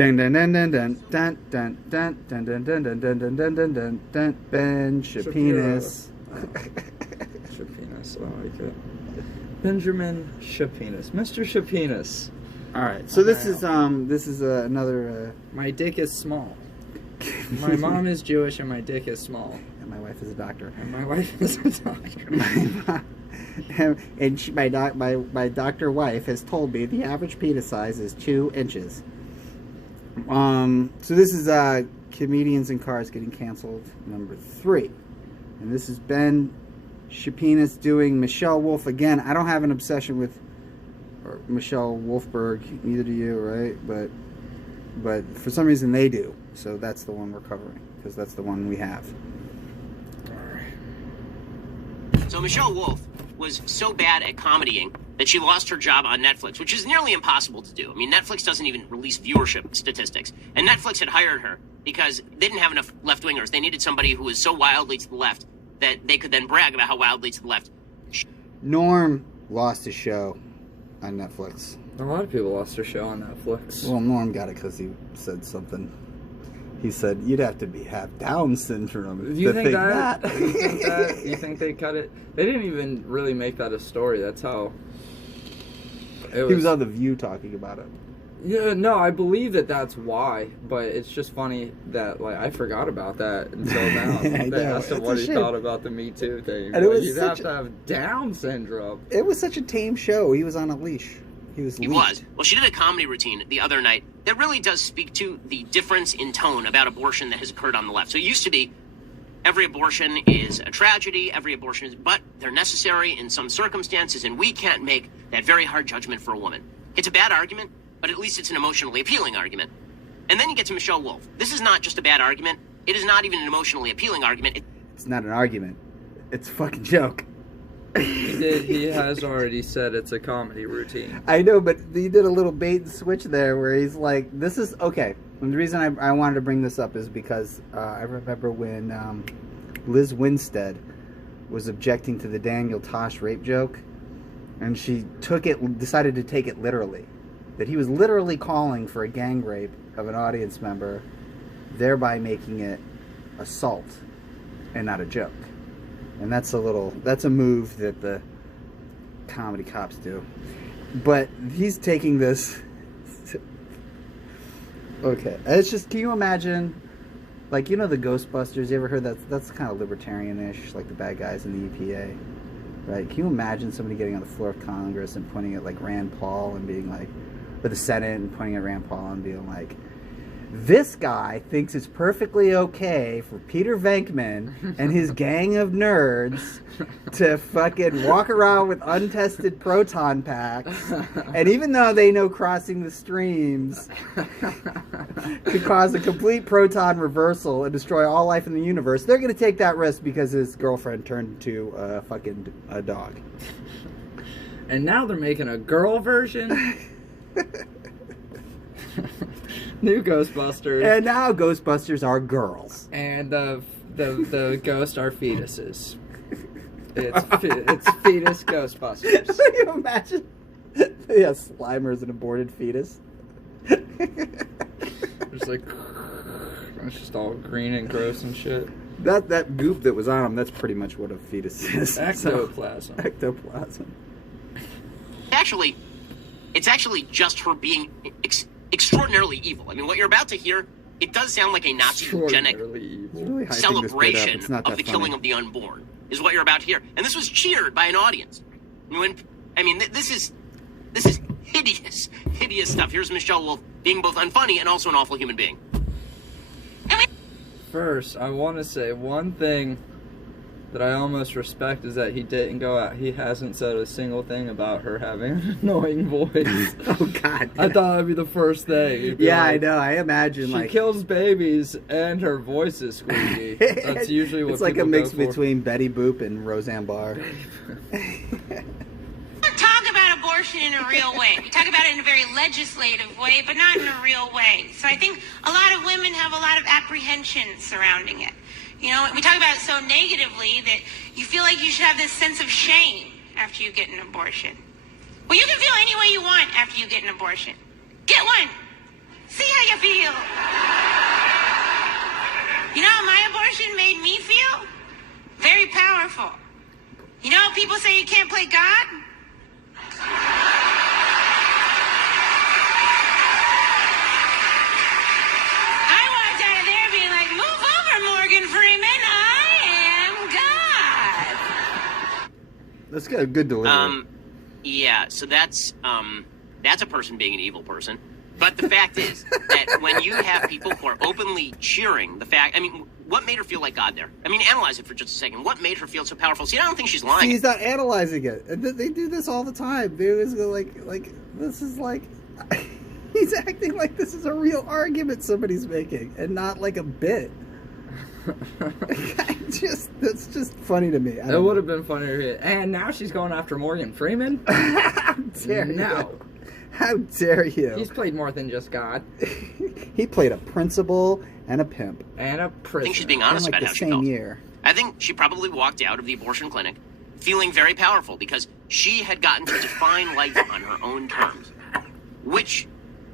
Dun dun dun dun dun dun dun dun dun dun dun dun dun dun dun dun dun dun. Ben Shapinis. Shapinis, I like it. Benjamin Shapinis, Mr. Shapinis. All right, so this is another. My dick is small. My mom is Jewish and my dick is small. And my wife is a doctor. And my wife is a doctor. And my doctor wife has told me the average penis size is 2 inches. So this is Comedians in Cars Getting Canceled number 3. And this is Ben Shapinis doing Michelle Wolf again. I don't have an obsession with Michelle Wolfberg, neither do you, right? But for some reason they do. So that's the one we're covering, because that's the one we have. So Michelle Wolf was so bad at comedying that she lost her job on Netflix, which is nearly impossible to do. I mean, Netflix doesn't even release viewership statistics. And Netflix had hired her because they didn't have enough left-wingers. They needed somebody who was so wildly to the left that they could then brag about how wildly to the left. Norm lost his show on Netflix. A lot of people lost their show on Netflix. Well, Norm got it because he said something. He said, you'd have to have Down syndrome. Do you think that? Do you think that? You think they cut it? They didn't even really make that a story. That's how... He was on The View talking about it. Yeah, no, I believe that's why, but it's just funny that, like, I forgot about that until now. They asked him what he thought about the Me Too thing. And it was you'd have to have Down syndrome. It was such a tame show. He was on a leash. He was. Well, she did a comedy routine the other night that really does speak to the difference in tone about abortion that has occurred on the left. So it used to be every abortion is a tragedy, but they're necessary in some circumstances, and we can't make that very hard judgment for a woman. It's a bad argument, but at least it's an emotionally appealing argument. And then you get to Michelle Wolf. This is not just a bad argument. It is not even an emotionally appealing argument. It's not an argument. It's a fucking joke. He has already said it's a comedy routine. I know, but he did a little bait and switch there where he's like, this is... Okay, and the reason I wanted to bring this up is because I remember when Liz Winstead was objecting to the Daniel Tosh rape joke, and she decided to take it literally. That he was literally calling for a gang rape of an audience member, thereby making it assault and not a joke. And that's a move that the comedy cops do. But he's taking this... Okay, it's just, can you imagine, like, you know the Ghostbusters, you ever heard that's kind of libertarian-ish, like the bad guys in the EPA, right? Can you imagine somebody getting on the floor of Congress and pointing at, like, Rand Paul and being like, or the Senate and pointing at Rand Paul and being like, this guy thinks it's perfectly okay for Peter Venkman and his gang of nerds to fucking walk around with untested proton packs, and even though they know crossing the streams could cause a complete proton reversal and destroy all life in the universe, they're going to take that risk because his girlfriend turned into a dog. And now they're making a girl version? New Ghostbusters. And now Ghostbusters are girls. And the ghosts are fetuses. It's fetus Ghostbusters. Can you imagine? Yeah, Slimer's an aborted fetus. It's like, it's just all green and gross and shit. That goop that was on him, that's pretty much what a fetus is. Ectoplasm. Ectoplasm. It's actually just her being extraordinarily evil. I mean, what you're about to hear, it does sound like a Nazi eugenic really celebration of the killing of the unborn, is what you're about to hear. And this was cheered by an audience. This is hideous stuff. Here's Michelle Wolf being both unfunny and also an awful human being. First, I want to say one thing that I almost respect is that he didn't go out. He hasn't said a single thing about her having an annoying voice. Oh, God. I thought that'd be the first thing. Yeah, like, I know. I imagine, she kills babies and her voice is squeaky. That's usually what it's like a mix between Betty Boop and Roseanne Barr. Talk about abortion in a real way. We talk about it in a very legislative way, but not in a real way. So I think a lot of women have a lot of apprehension surrounding it. You know, we talk about it so negatively that you feel like you should have this sense of shame after you get an abortion. Well, you can feel any way you want after you get an abortion. Get one. See how you feel? You know how my abortion made me feel? Very powerful. You know, people say you can't play God. I walked out of there being like, move over, Morgan Freeman. I am God. Let's get a good delivery. Yeah, so that's a person being an evil person. But the fact is that when you have people who are openly cheering the fact, I mean, what made her feel like God there? I mean, analyze it for just a second. What made her feel so powerful? See, I don't think she's lying. He's not analyzing it. They do this all the time. This is like, he's acting like this is a real argument somebody's making, and not like a bit. That's just funny to me. It would have been funnier. And now she's going after Morgan Freeman? How dare you? How dare you? He's played more than just God. He played a principal and a pimp. And a prisoner. I think she's being honest in, like, about the how she same felt. year. I think she probably walked out of the abortion clinic feeling very powerful because she had gotten to define life on her own terms, which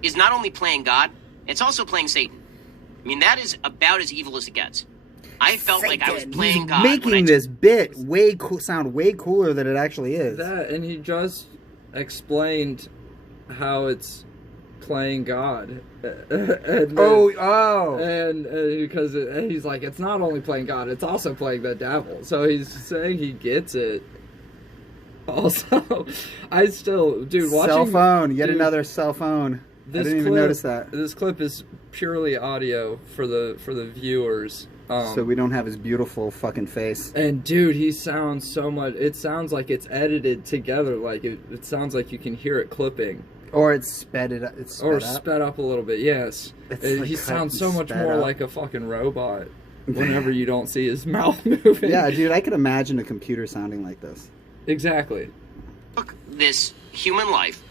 is not only playing God, it's also playing Satan. I mean, that is about as evil as it gets. I felt like I was playing He's God. making this bit sound way cooler than it actually is. That, and he just explained how it's playing God. And because he's like, it's not only playing God, it's also playing the devil. So he's saying he gets it. Also, I still, dude, watching cell phone, yet dude, another cell phone. I didn't even clip, notice that. This clip is purely audio for the viewers. So we don't have his beautiful fucking face. And dude, he sounds so much. It sounds like it's edited together. Like it sounds like you can hear it clipping. Or it's sped it up. Sped up a little bit. Yes, he sounds so much more like a fucking robot. Whenever you don't see his mouth moving. Yeah, dude, I could imagine a computer sounding like this. Exactly. Took this human life,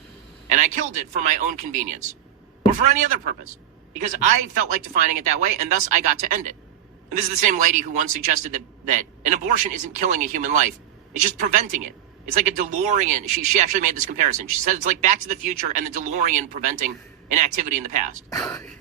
and I killed it for my own convenience, or for any other purpose, because I felt like defining it that way, and thus I got to end it. And this is the same lady who once suggested that an abortion isn't killing a human life. It's just preventing it. It's like a DeLorean. She actually made this comparison. She said it's like Back to the Future and the DeLorean preventing an activity in the past.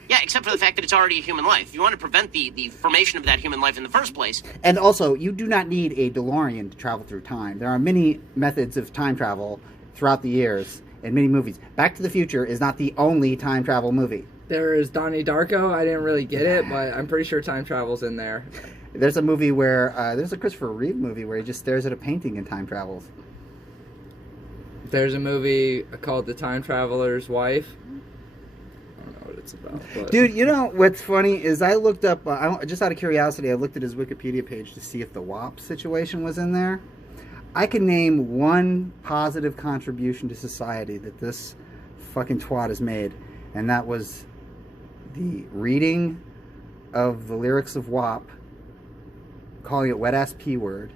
Yeah, except for the fact that it's already a human life. If you want to prevent the formation of that human life in the first place. And also, you do not need a DeLorean to travel through time. There are many methods of time travel throughout the years in many movies. Back to the Future is not the only time travel movie. There is Donnie Darko. I didn't really get it, but I'm pretty sure time travel's in there. There's a movie where, there's a Christopher Reeve movie where he just stares at a painting and time travels. There's a movie called The Time Traveler's Wife. I don't know what it's about. But... Dude, you know what's funny is I looked up, just out of curiosity, I looked at his Wikipedia page to see if the WAP situation was in there. I can name one positive contribution to society that this fucking twat has made, and that was the reading of the lyrics of WAP, calling it wet-ass P-word,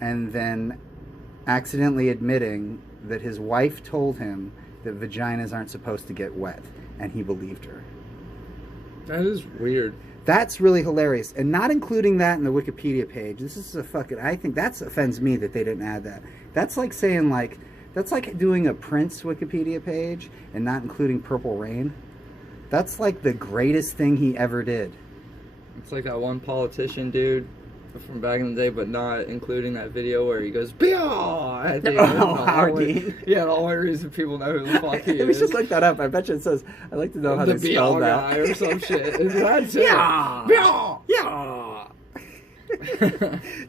and then accidentally admitting that his wife told him that vaginas aren't supposed to get wet, and he believed her. That is weird. That's really hilarious. And not including that in the Wikipedia page, this is a fucking... I think that offends me that they didn't add that. That's like saying, like... That's like doing a Prince Wikipedia page and not including Purple Rain. That's like the greatest thing he ever did. It's like that one politician dude from back in the day, but not including that video where he goes, "Bia!" at the end. Howard Dean. Yeah, the only reason people know who the fuck he is. We should look that up. I bet you it says, I'd like to know how the they spell that. guy or some shit. That's it. Yeah! Yeah!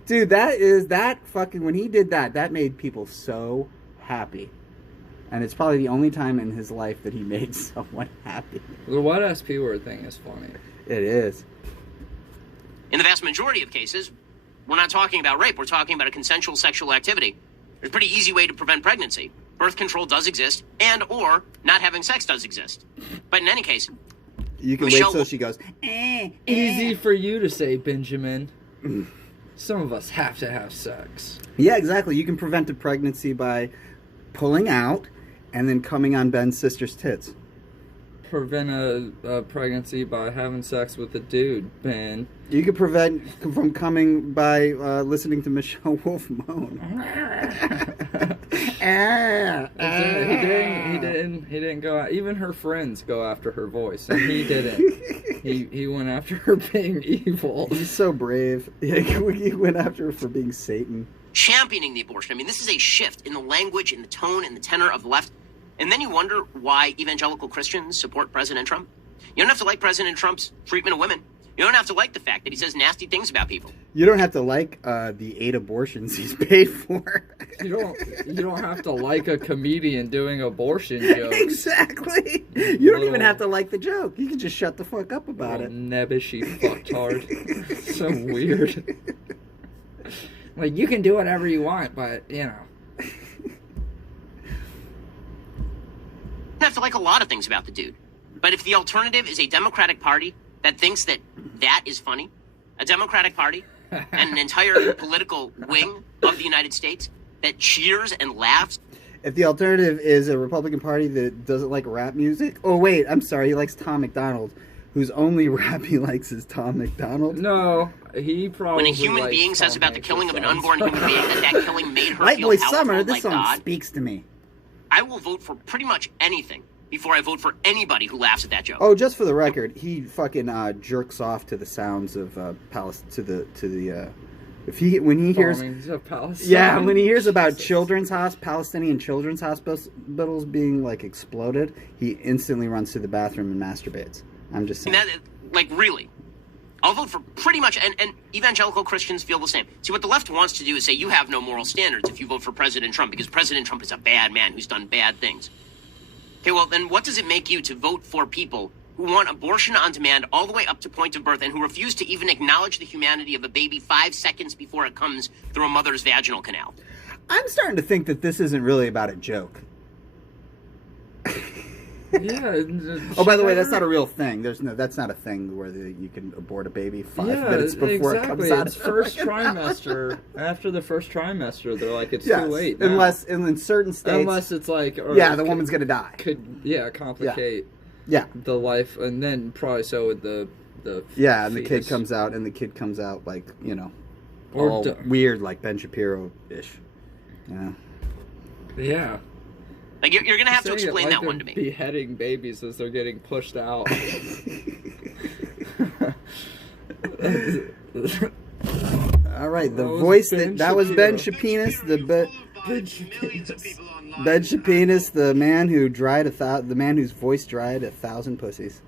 Dude, that fucking... When he did that, that made people so happy. And it's probably the only time in his life that he made someone happy. The wet-ass P-word thing is funny. It is. In the vast majority of cases, we're not talking about rape. We're talking about a consensual sexual activity. There's a pretty easy way to prevent pregnancy. Birth control does exist, and or not having sex does exist. But in any case... You can Michelle, wait till she goes, Easy for you to say, Benjamin. Some of us have to have sex. Yeah, exactly. You can prevent a pregnancy by pulling out and then coming on Ben's sister's tits. Prevent a pregnancy by having sex with a dude, Ben. You can prevent from coming by listening to Michelle Wolf moan. He didn't go out. Even her friends go after her voice, and he didn't. He went after her being evil. He's so brave. He went after her for being Satan. Championing the abortion. I mean, this is a shift in the language, in the tone, in the tenor of the left. And then you wonder why evangelical Christians support President Trump. You don't have to like President Trump's treatment of women. You don't have to like the fact that he says nasty things about people. You don't have to like the 8 abortions he's paid for. You don't have to like a comedian doing abortion jokes. Exactly. You don't even have to like the joke. You can just shut the fuck up about it. Nebbishy fucktard. So weird. Like, you can do whatever you want, but, you know. You have to like a lot of things about the dude. But if the alternative is a Democratic Party that thinks that is funny, a Democratic Party and an entire political wing of the United States that cheers and laughs. If the alternative is a Republican Party that doesn't like rap music. Oh, wait, I'm sorry. He likes Tom McDonald, whose only rap he likes is Tom McDonald. No, he probably. When a human being says about the killing of an unborn human being that killing made her Light feel Boy powerful Summer, this like song God, speaks to me. I will vote for pretty much anything before I vote for anybody who laughs at that joke. Oh, just for the record, he fucking jerks off to the sounds of when he hears when he hears about Palestinian children's hospitals being like exploded, he instantly runs to the bathroom and masturbates. I'm just saying. Really. I'll vote for pretty much, and evangelical Christians feel the same. See, what the left wants to do is say you have no moral standards if you vote for President Trump, because President Trump is a bad man who's done bad things. Okay, well, then what does it make you to vote for people who want abortion on demand all the way up to point of birth and who refuse to even acknowledge the humanity of a baby 5 seconds before it comes through a mother's vaginal canal? I'm starting to think that this isn't really about a joke. Yeah. Oh, by the way, that's not a real thing. That's not a thing where you can abort a baby 5 minutes before it comes out. It's first trimester. After the first trimester, they're like, it's too late now. Unless in certain states. Unless it's like, the woman's gonna die. Could complicate. Yeah. The life, and then probably so with the and fetus. the kid comes out like or all weird, like Ben Shapiro-ish. Yeah. Yeah. Like, you're going to have to explain that one to me. Beheading babies as they're getting pushed out. All right, the voice that was Ben Shapinas, Ben Shapinas, the man whose voice dried 1,000 pussies.